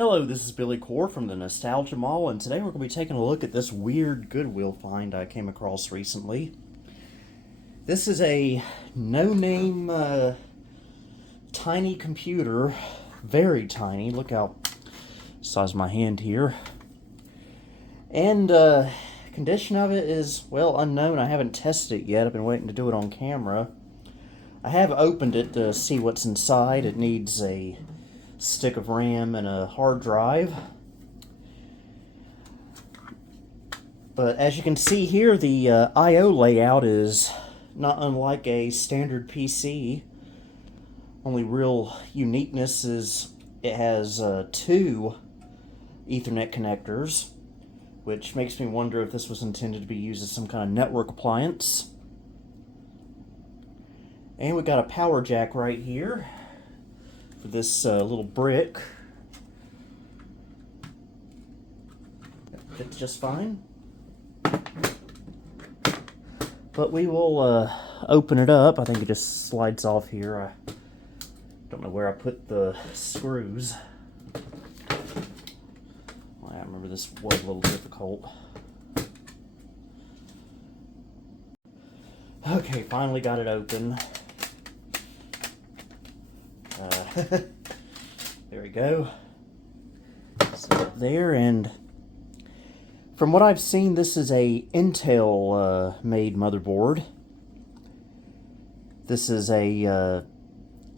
Hello, this is Billy Core from the Nostalgia Mall, and today we're going to be taking a look at this weird Goodwill find I came across recently. This is a no-name tiny computer, very tiny. Look how size of my hand here. And condition of it is, well, unknown. I haven't tested it yet. I've been waiting to do it on camera. I have opened it to see what's inside. It needs a stick of RAM and a hard drive. But as you can see here, the I/O layout is not unlike a standard PC. Only real uniqueness is it has two Ethernet connectors, which makes me wonder if this was intended to be used as some kind of network appliance. And we got a power jack right here for this little brick. Fits just fine. But we will open it up. I think it just slides off here. I don't know where I put the screws. Well, I remember this was a little difficult. Okay, finally got it open. There we go. Set it there, and from what I've seen, this is a Intel made motherboard. This is a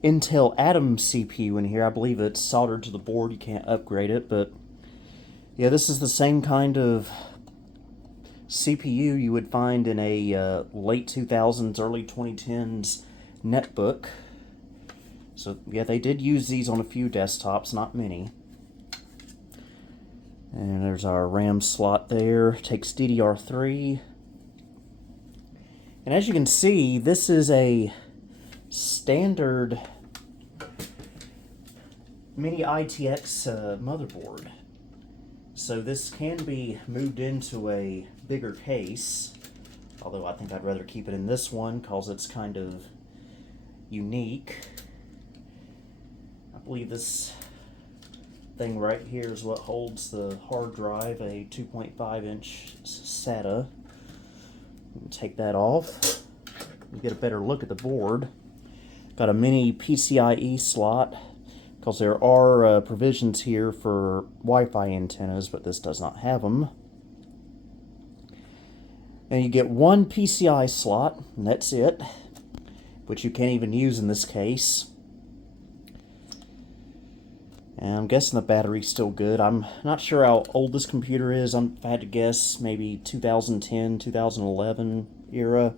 Intel Atom CPU in here. I believe it's soldered to the board. You can't upgrade it, but yeah, this is the same kind of CPU you would find in a late 2000s, early 2010s netbook. So yeah, they did use these on a few desktops, not many. And there's our RAM slot there. Takes DDR3. And as you can see, this is a standard mini ITX motherboard. So this can be moved into a bigger case, although I think I'd rather keep it in this one because it's kind of unique. I believe this thing right here is what holds the hard drive, a 2.5-inch SATA. Take that off. You get a better look at the board. Got a mini PCIe slot, because there are provisions here for Wi-Fi antennas, but this does not have them. And you get one PCI slot, and that's it, which you can't even use in this case. And I'm guessing the battery's still good. I'm not sure how old this computer is. If I had to guess, maybe 2010, 2011 era.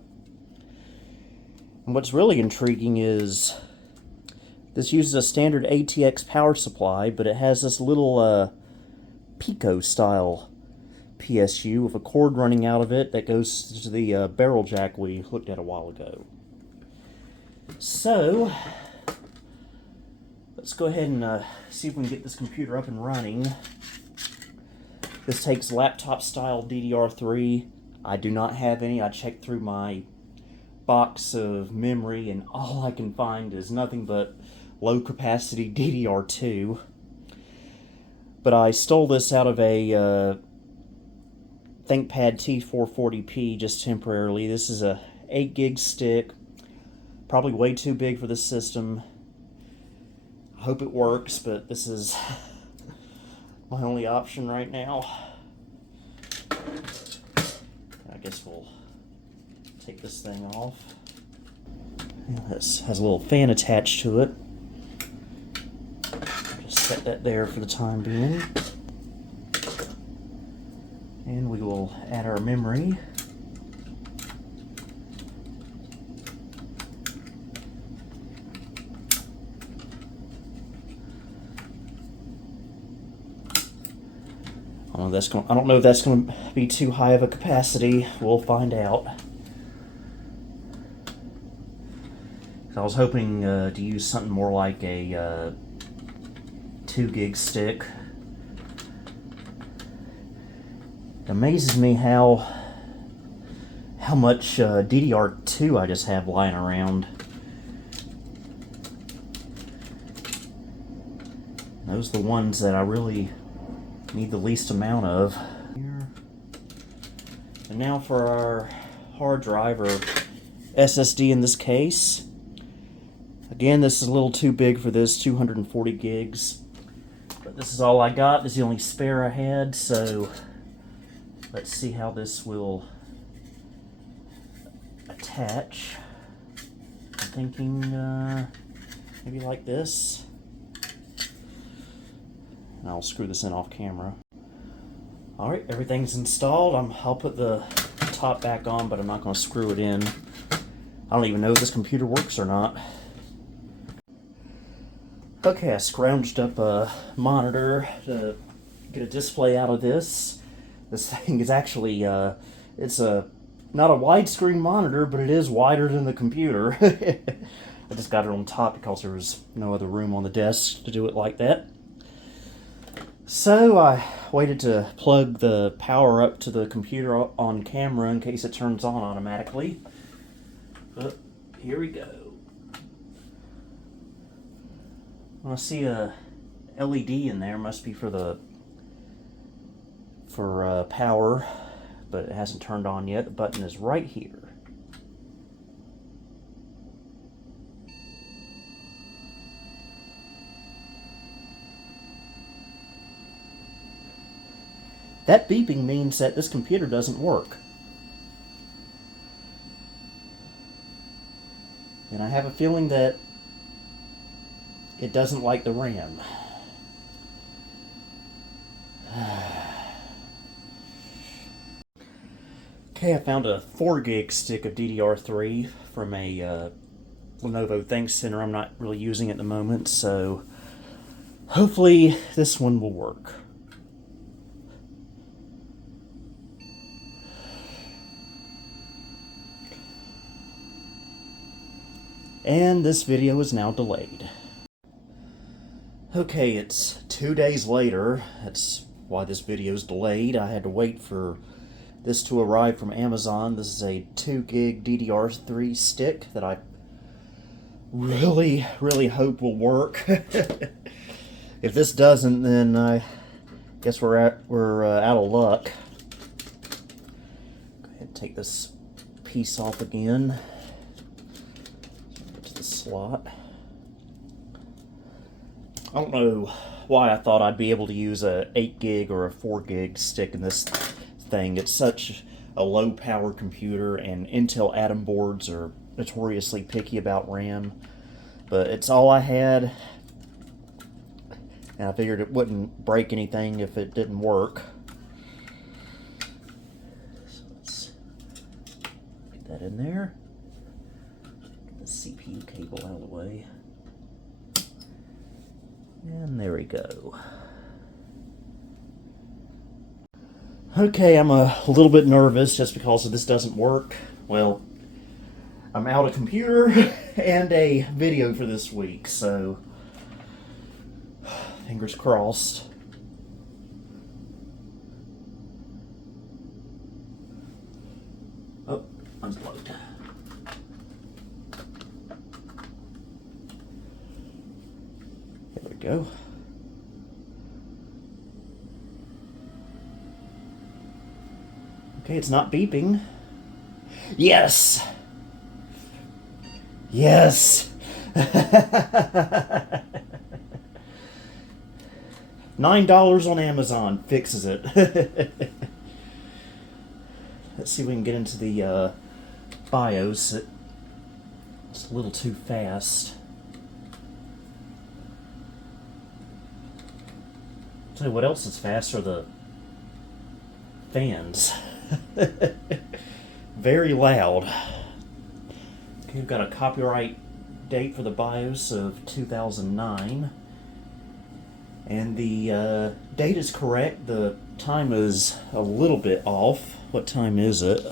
And what's really intriguing is this uses a standard ATX power supply, but it has this little Pico-style PSU with a cord running out of it that goes to the barrel jack we looked at a while ago. So let's go ahead and see if we can get this computer up and running. This takes laptop-style DDR3. I do not have any. I checked through my box of memory, and all I can find is nothing but low-capacity DDR2. But I stole this out of a ThinkPad T440p just temporarily. This is a 8 gig stick. Probably way too big for this system. I hope it works, but this is my only option right now. I guess we'll take this thing off. Yeah, this has a little fan attached to it. Just set that there for the time being. And we will add our memory. I don't know if that's going to be too high of a capacity. We'll find out. I was hoping to use something more like a 2 gig stick. It amazes me how much DDR2 I just have lying around. those are the ones that I really need the least amount of. Here. And now for our hard drive, or SSD in this case. Again, this is a little too big for this, 240 gigs. But this is all I got. This is the only spare I had, so let's see how this will attach. I'm thinking maybe like this. And I'll screw this in off camera. Alright, everything's installed. I'll put the top back on, but I'm not going to screw it in. I don't even know if this computer works or not. Okay, I scrounged up a monitor to get a display out of this. This thing is actually, it's not a widescreen monitor, but it is wider than the computer. I just got it on top because there was no other room on the desk to do it like that. So I waited to plug the power up to the computer on camera in case it turns on automatically. But here we go. I see a LED in there, must be for power, but it hasn't turned on yet. The button is right here. That beeping means that this computer doesn't work. And I have a feeling that it doesn't like the RAM. Okay, I found a 4 gig stick of DDR3 from a Lenovo ThinkCenter. I'm not really using it at the moment, so hopefully this one will work. And this video is now delayed. Okay, it's 2 days later. That's why this video is delayed. I had to wait for this to arrive from Amazon. This is a 2 gig DDR3 stick that I really hope will work. If this doesn't, then I guess we're out of luck. Go ahead and take this piece off again. Get to the slot. I don't know why I thought I'd be able to use a 8 gig or a 4 gig stick in this thing. It's such a low power computer, and Intel Atom boards are notoriously picky about RAM. But it's all I had, and I figured it wouldn't break anything if it didn't work. So let's get that in there. Get the CPU cable out of the way. And there we go. Okay, I'm a little bit nervous just because this doesn't work. Well, I'm out of computer and a video for this week, so fingers crossed. Oh, unplugged. There we go. Okay, it's not beeping. Yes! Yes! $9 on Amazon fixes it. Let's see if we can get into the BIOS. It's a little too fast. I'll tell you what else is fast are the fans. Very loud. Okay, we've got a copyright date for the BIOS of 2009. And the date is correct. The time is a little bit off. What time is it?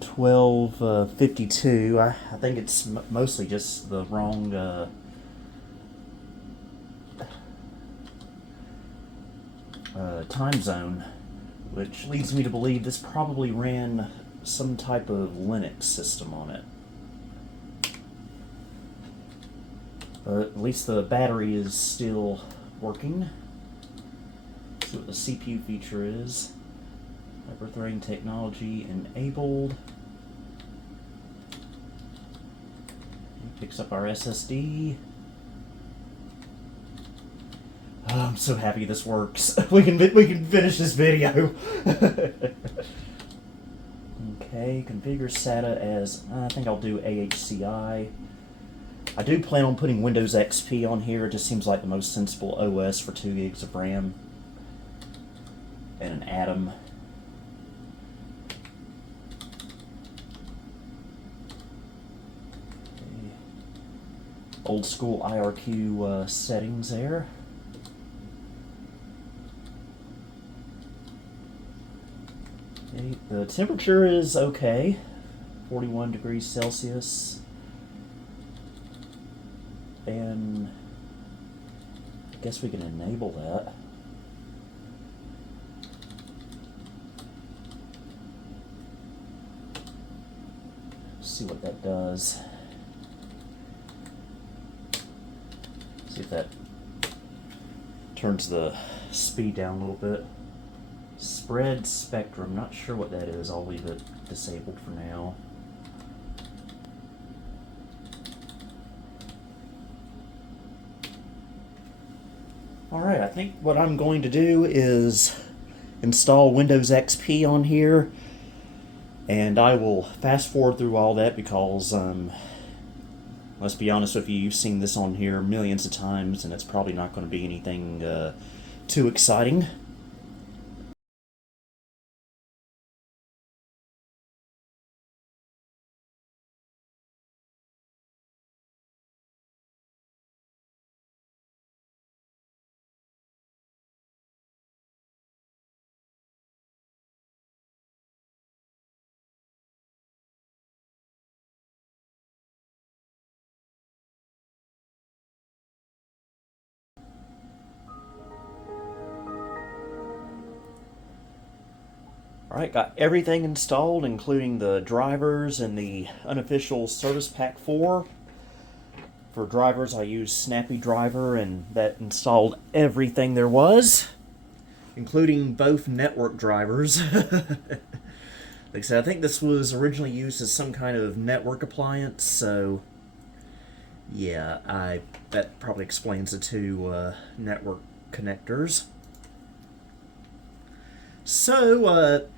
12:52. I think it's mostly just the wrong time zone, which leads me to believe this probably ran some type of Linux system on it. But at least the battery is still working. Let's see what the CPU feature is. Hyper-threading technology enabled. It picks up our SSD. Oh, I'm so happy this works. We can finish this video. Okay, configure SATA as, I think I'll do AHCI. I do plan on putting Windows XP on here. It just seems like the most sensible OS for 2 gigs of RAM. And an Atom. Okay. Old school IRQ settings there. Okay. The temperature is okay. 41 degrees Celsius. And I guess we can enable that. See what that does. See if that turns the speed down a little bit. Spread spectrum, not sure what that is. I'll leave it disabled for now. Alright, I think what I'm going to do is install Windows XP on here, and I will fast forward through all that because, let's be honest with you, you've seen this on here millions of times, and it's probably not going to be anything too exciting. Alright, got everything installed, including the drivers and the unofficial Service Pack 4. For drivers, I used Snappy Driver, and that installed everything there was, including both network drivers. Like I said, I think this was originally used as some kind of network appliance, so yeah, that probably explains the two network connectors. So,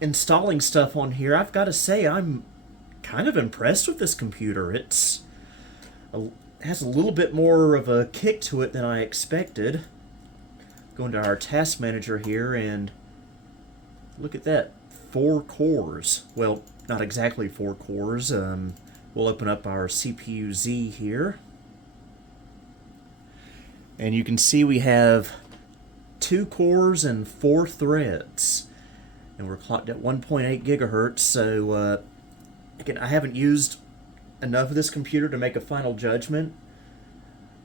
installing stuff on here, I've got to say I'm kind of impressed with this computer. It has a little bit more of a kick to it than I expected. Go into our task manager here and look at that, 4 cores. Well, not exactly 4 cores. We'll open up our CPU-Z here, and you can see we have 2 cores and 4 threads. And we're clocked at 1.8 gigahertz, so again, I haven't used enough of this computer to make a final judgment,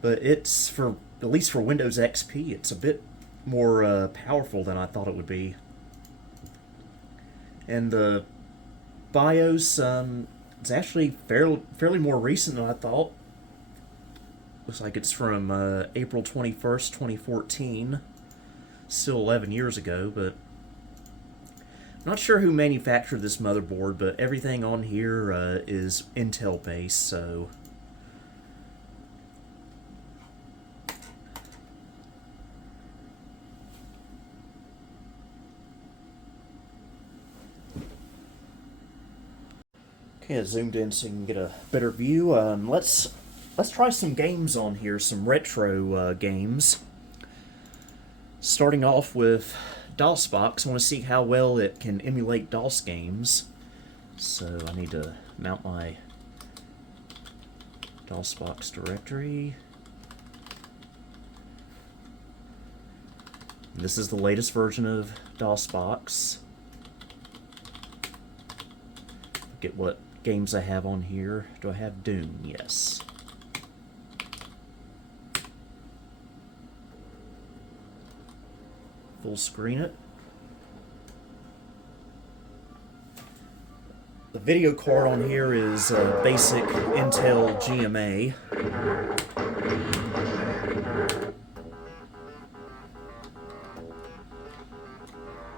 but it's, for at least for Windows XP, it's a bit more powerful than I thought it would be. And the BIOS, it's actually fairly more recent than I thought. Looks like it's from April 21st, 2014. Still 11 years ago, but not sure who manufactured this motherboard, but everything on here is Intel based, so okay, I zoomed in so you can get a better view. Let's try some games on here, some retro games. Starting off with DOSBox. I want to see how well it can emulate DOS games. So I need to mount my DOSBox directory. And this is the latest version of DOSBox. Look at what games I have on here. Do I have Doom? Yes. Full screen it. The video card on here is basic Intel GMA.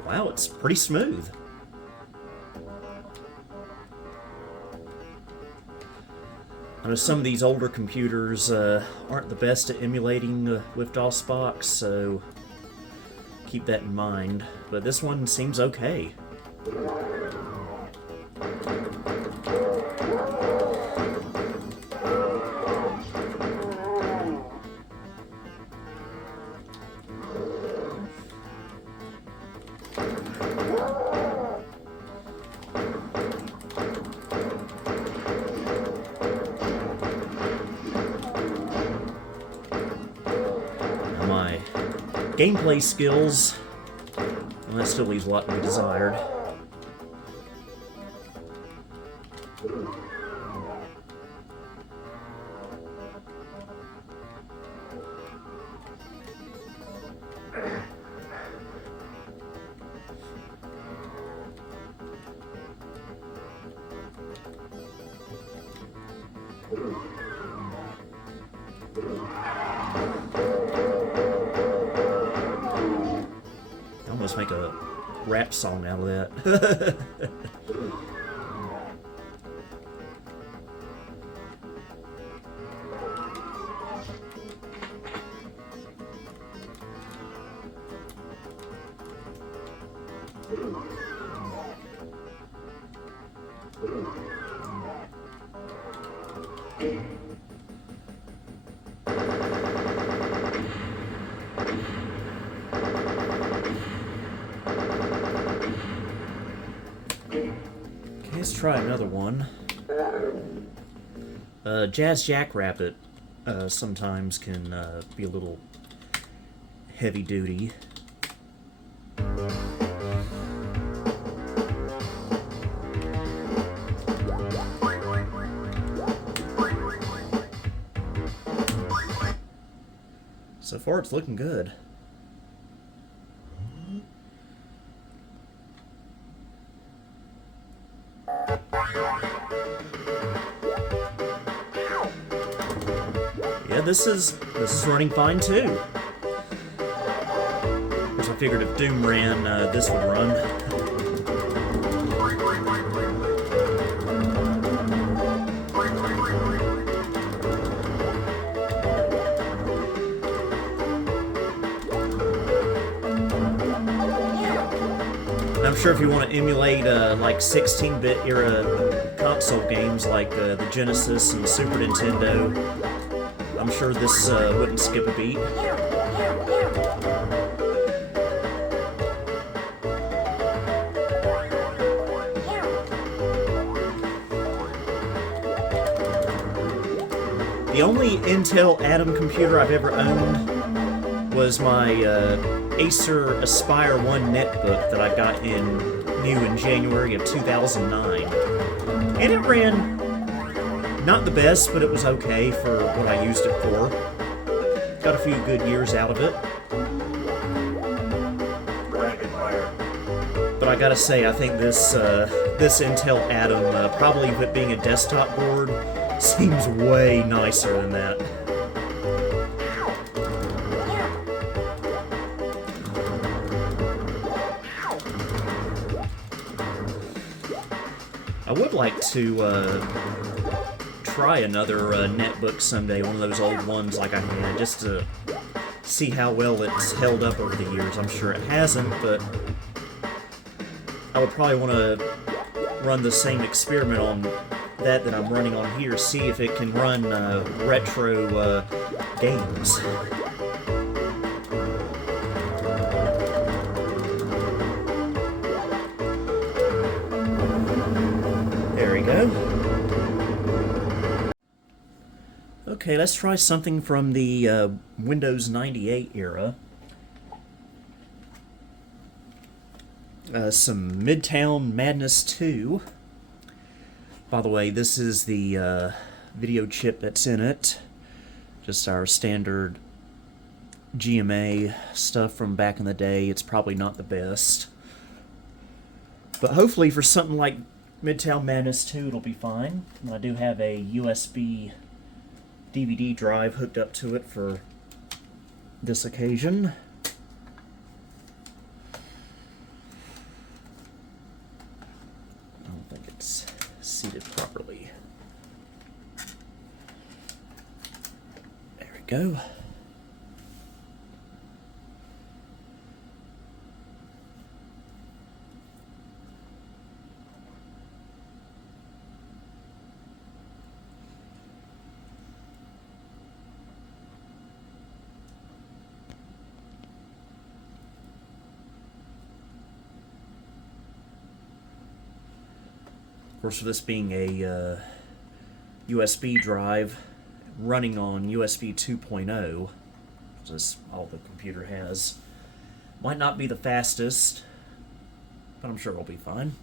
Wow, it's pretty smooth. I know some of these older computers aren't the best at emulating with DOSBox, so keep that in mind. But this one seems okay. My gameplay skills, well, that still leaves a lot to be desired. Almost make a rap song out of that. Let's try another one. Jazz Jackrabbit sometimes can be a little heavy duty. So far it's looking good. Yeah, this is running fine too. Of course, I figured if Doom ran, this would run. I'm sure if you want to emulate like 16-bit era console games like the Genesis and Super Nintendo, I'm sure this wouldn't skip a beat. The only Intel Atom computer I've ever owned was my Acer Aspire 1 netbook that I got new in January of 2009. And it ran not the best, but it was okay for what I used it for. Got a few good years out of it. But I gotta say, I think this Intel Atom, probably with it being a desktop board, seems way nicer than that. I would like to try another netbook someday, one of those old ones like I had, just to see how well it's held up over the years. I'm sure it hasn't, but I would probably want to run the same experiment on that I'm running on here, see if it can run retro games. There we go. Okay, let's try something from the Windows 98 era. Some Midtown Madness 2. By the way, this is the video chip that's in it. Just our standard GMA stuff from back in the day. It's probably not the best. But hopefully for something like Midtown Madness 2, it'll be fine. And I do have a USB DVD drive hooked up to it for this occasion. I don't think it's seated properly. There we go. Of course, for this being a USB drive running on USB 2.0, which is all the computer has, might not be the fastest, but I'm sure it'll be fine.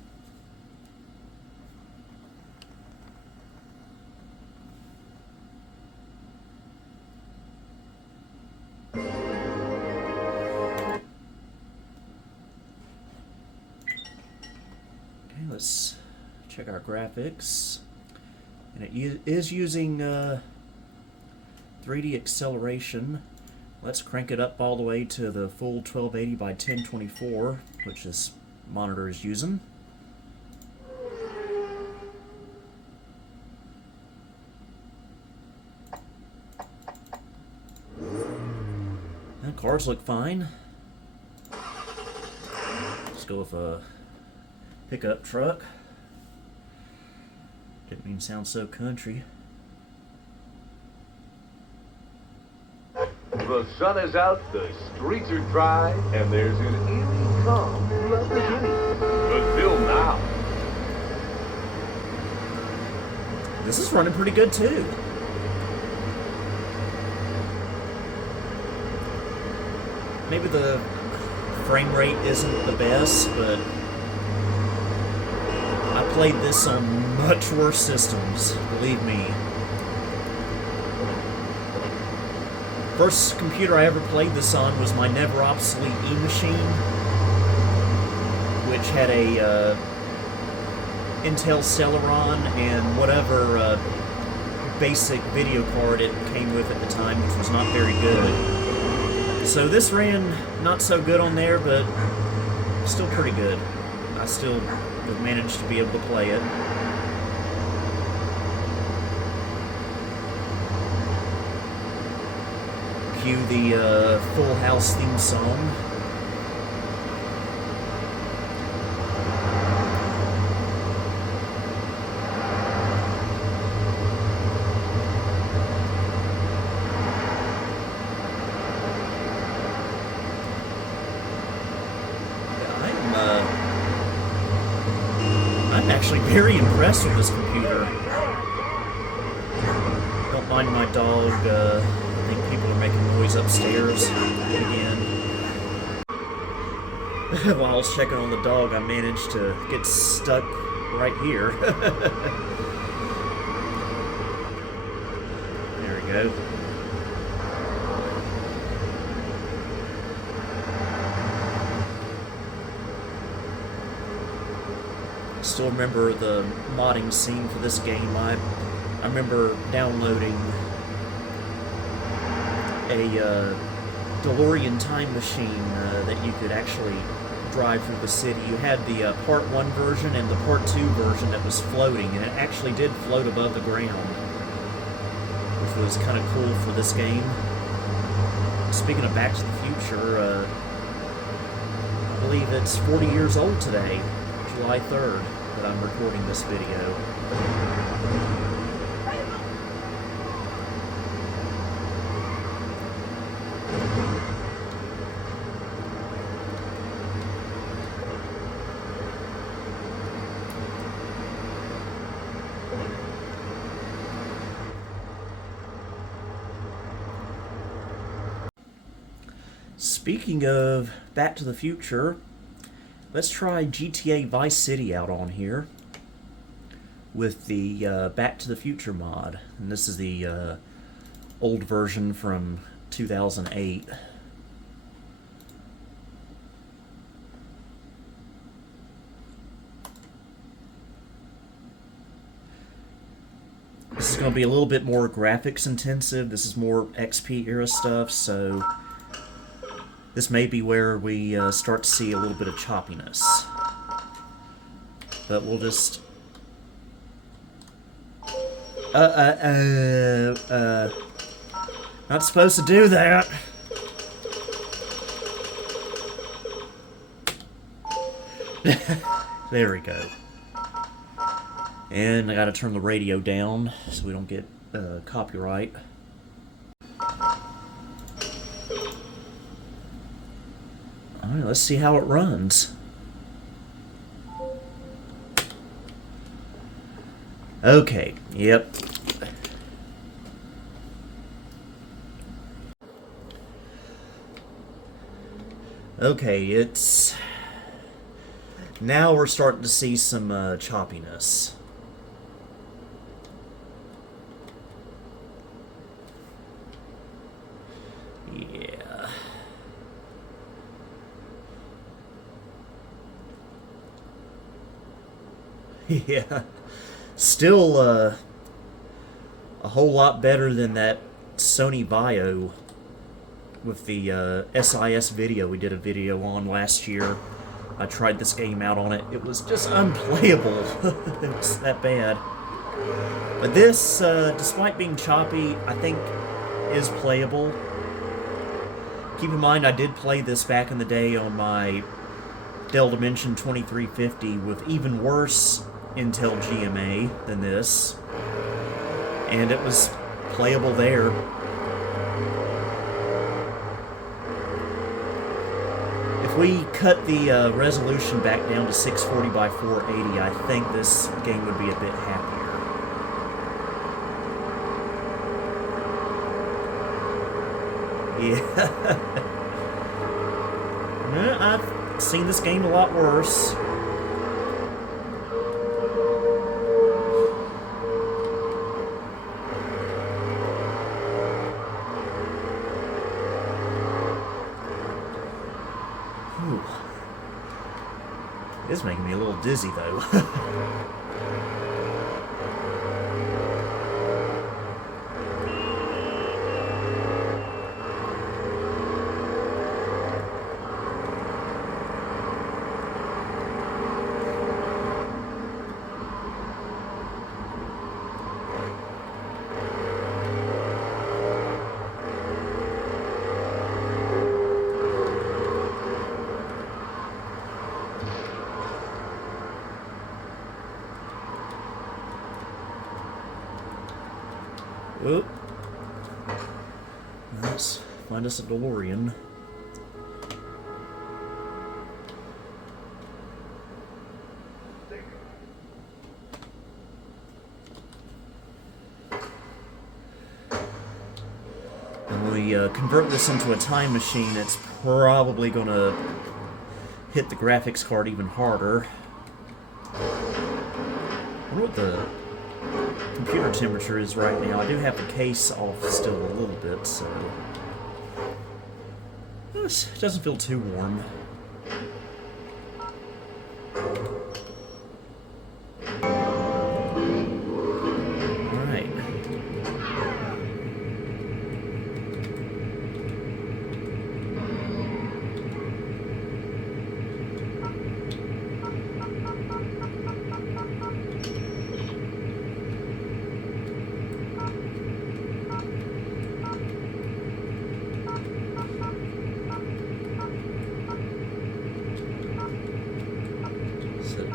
Okay, let's check our graphics, and it is using 3D acceleration. Let's crank it up all the way to the full 1280 by 1024, which this monitor is using. And cars look fine. Let's go with a pickup truck. Didn't mean to sound so country. The sun is out, the streets are dry, and there's an evening calm throughout the city. Until now. This is running pretty good too. Maybe the frame rate isn't the best, but I played this on much worse systems, believe me. First computer I ever played this on was my never obsolete E-machine, which had a Intel Celeron and whatever basic video card it came with at the time, which was not very good. So this ran not so good on there, but still pretty good. I still have managed to be able to play it. Cue the Full House theme song. I'm actually very impressed with this computer. Don't mind my dog. I think people are making noise upstairs again. While I was checking on the dog, I managed to get stuck right here. There we go. I still remember the modding scene for this game. I remember downloading a DeLorean time machine that you could actually drive through the city. You had the Part 1 version and the Part 2 version that was floating, and it actually did float above the ground, which was kind of cool for this game. Speaking of Back to the Future, I believe it's 40 years old today, July 3rd, that I'm recording this video. Speaking of Back to the Future, let's try GTA Vice City out on here with the Back to the Future mod. And this is the old version from 2008. This is going to be a little bit more graphics intensive. This is more XP era stuff, so this may be where we start to see a little bit of choppiness. But we'll just... Not supposed to do that. There we go. And I gotta turn the radio down so we don't get copyright. Alright, let's see how it runs. Okay, yep. Okay, it's... Now we're starting to see some choppiness. Yeah. Yeah. Still a whole lot better than that Sony Vaio with the SIS video we did a video on last year. I tried this game out on it. It was just unplayable. It was that bad. But this, despite being choppy, I think is playable. Keep in mind, I did play this back in the day on my Dell Dimension 2350 with even worse Intel GMA than this. And it was playable there. If we cut the resolution back down to 640 by 480, I think this game would be a bit happier. Yeah. I've seen this game a lot worse. Whew. It's making me a little dizzy, though. Oop. Let's find us a DeLorean. When we convert this into a time machine, it's probably going to hit the graphics card even harder. I wonder what the computer temperature is right now. I do have the case off still a little bit, so it doesn't feel too warm. Alright.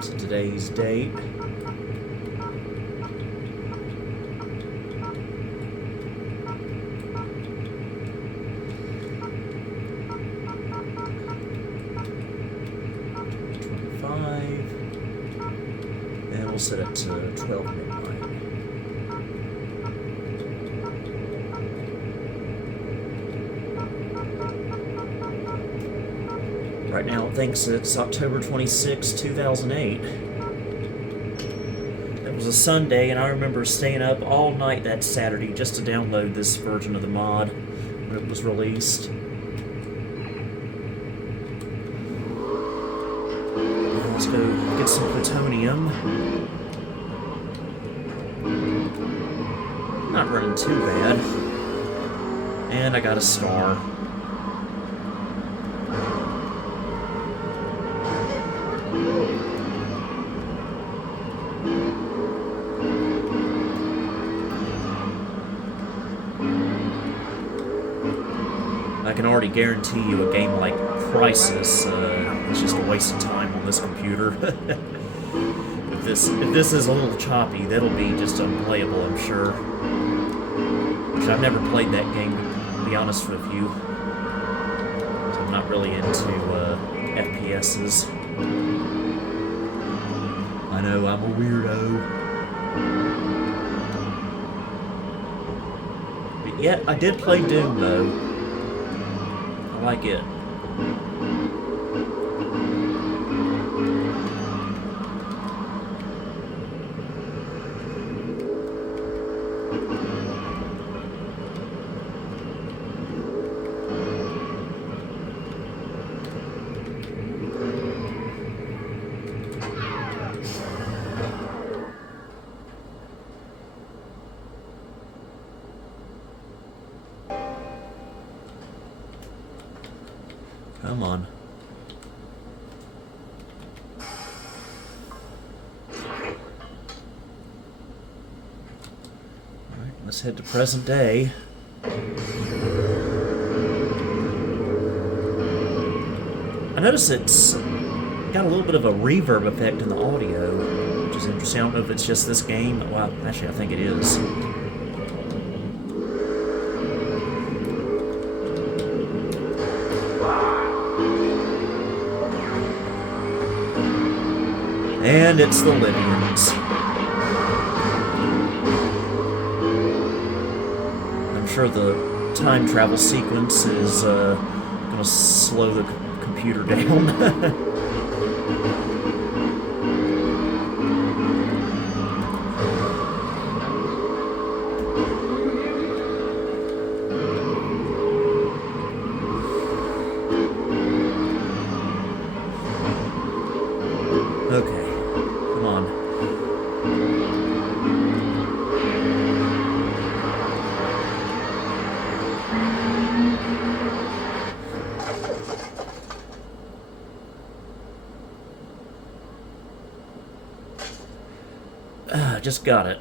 To today's date. And we'll set it to 12 midnight. Right now it thinks it's October 26, 2008. It was a Sunday, and I remember staying up all night that Saturday just to download this version of the mod when it was released. Let's go get some plutonium. running too bad. And I got a star. I can already guarantee you a game like Crisis, it's just a waste of time on this computer. If this is a little choppy, that'll be just unplayable, I'm sure. Which I've never played that game, to be honest with you. So I'm not really into FPSs. I know, I'm a weirdo. But yet, I did play Doom, though. I like it. Come on. Alright, let's head to present day. I notice it's got a little bit of a reverb effect in the audio, which is interesting. I don't know if it's just this game. Well, actually, I think it is. And it's the Libyans. I'm sure the time travel sequence is gonna slow the computer down. Okay. Come on. Just got it.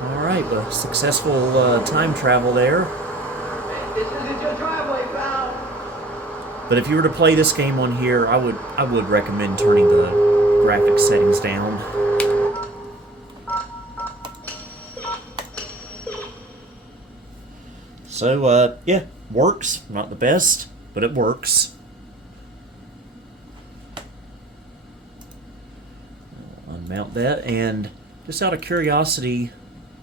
Alright, well, successful time travel there. This isn't your driveway, pal. But if you were to play this game on here, I would recommend turning the graphics settings down. So, yeah, works. Not the best, but it works. I'll unmount that, and just out of curiosity,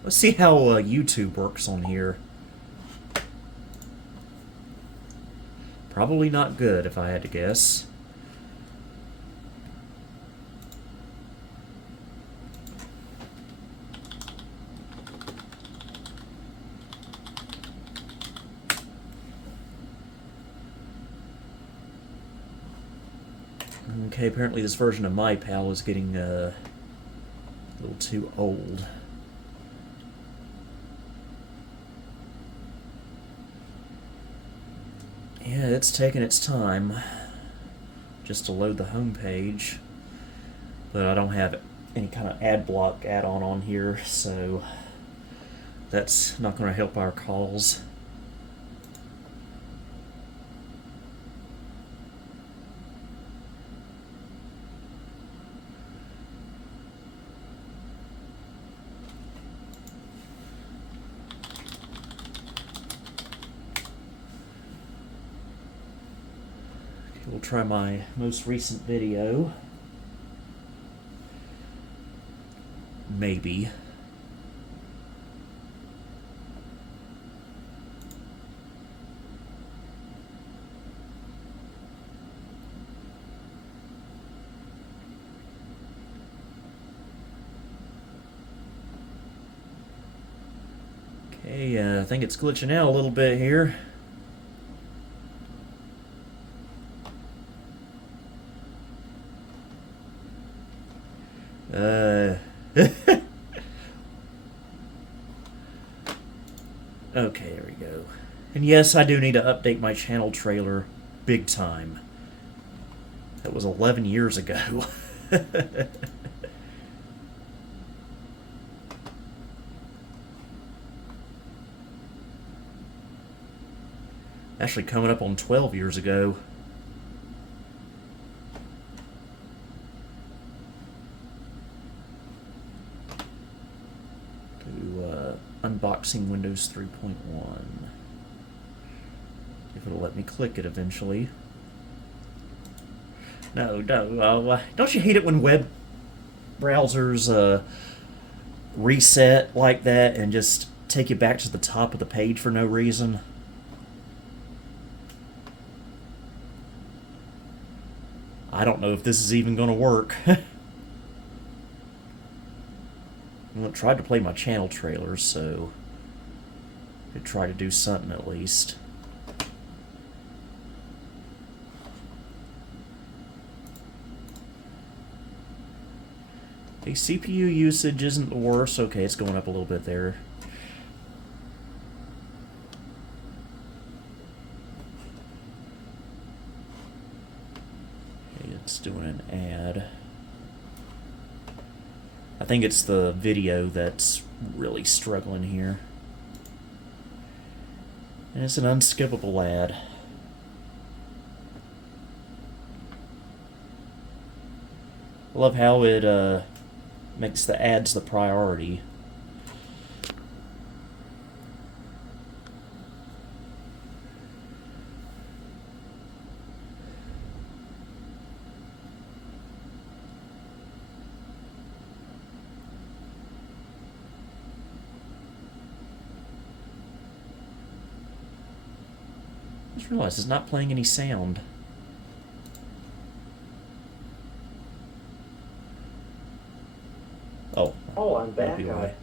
let's see how YouTube works on here. Probably not good, if I had to guess. Okay, apparently this version of MyPal is getting a little too old. Yeah, it's taking its time just to load the home page, but I don't have any kind of ad block add-on on here, so that's not going to help our cause. We'll try my most recent video. Maybe. Okay, I think it's glitching out a little bit here. Okay, there we go. And yes, I do need to update my channel trailer big time. That was 11 years ago. Actually coming up on 12 years ago. Unboxing Windows 3.1. If it'll let me click it eventually. No, don't you hate it when web browsers reset like that and just take you back to the top of the page for no reason? I don't know if this is even going to work. Well, I tried to play my channel trailers, so I could try to do something at least. Okay, CPU usage isn't the worst. Okay, it's going up a little bit there. Okay, it's doing an ad. I think it's the video that's really struggling here. And it's an unskippable ad. I love how it makes the ads the priority. I just realized it's not playing any sound. Oh, I'm back. I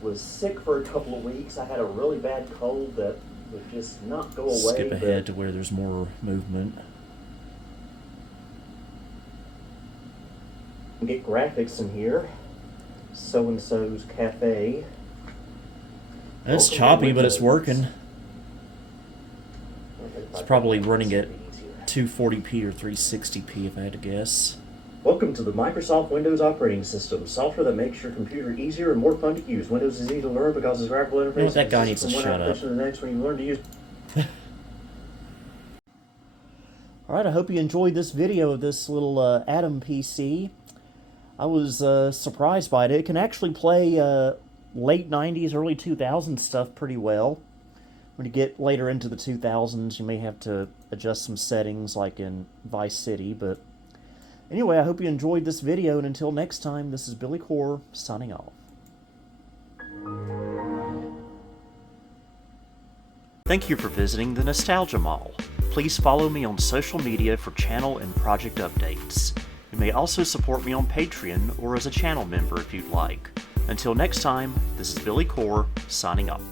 was sick for a couple of weeks. I had a really bad cold that would just not go away. Skip ahead to where there's more movement. Get graphics in here. So-and-so's cafe. It's choppy, but it's working. It's probably running at 240p or 360p if I had to guess. Welcome to the Microsoft Windows operating system, software that makes your computer easier and more fun to use. Windows is easy to learn because its graphical interface. You know, that guy needs to shut up. To the next when you learn to use. Alright, I hope you enjoyed this video of this little Atom PC. I was surprised by it. It can actually play late 90s, early 2000s stuff pretty well. When you get later into the 2000s, you may have to adjust some settings like in Vice City, but anyway, I hope you enjoyed this video, and until next time, this is Billy Core, signing off. Thank you for visiting the Nostalgia Mall. Please follow me on social media for channel and project updates. You may also support me on Patreon or as a channel member if you'd like. Until next time, this is Billy Core, signing off.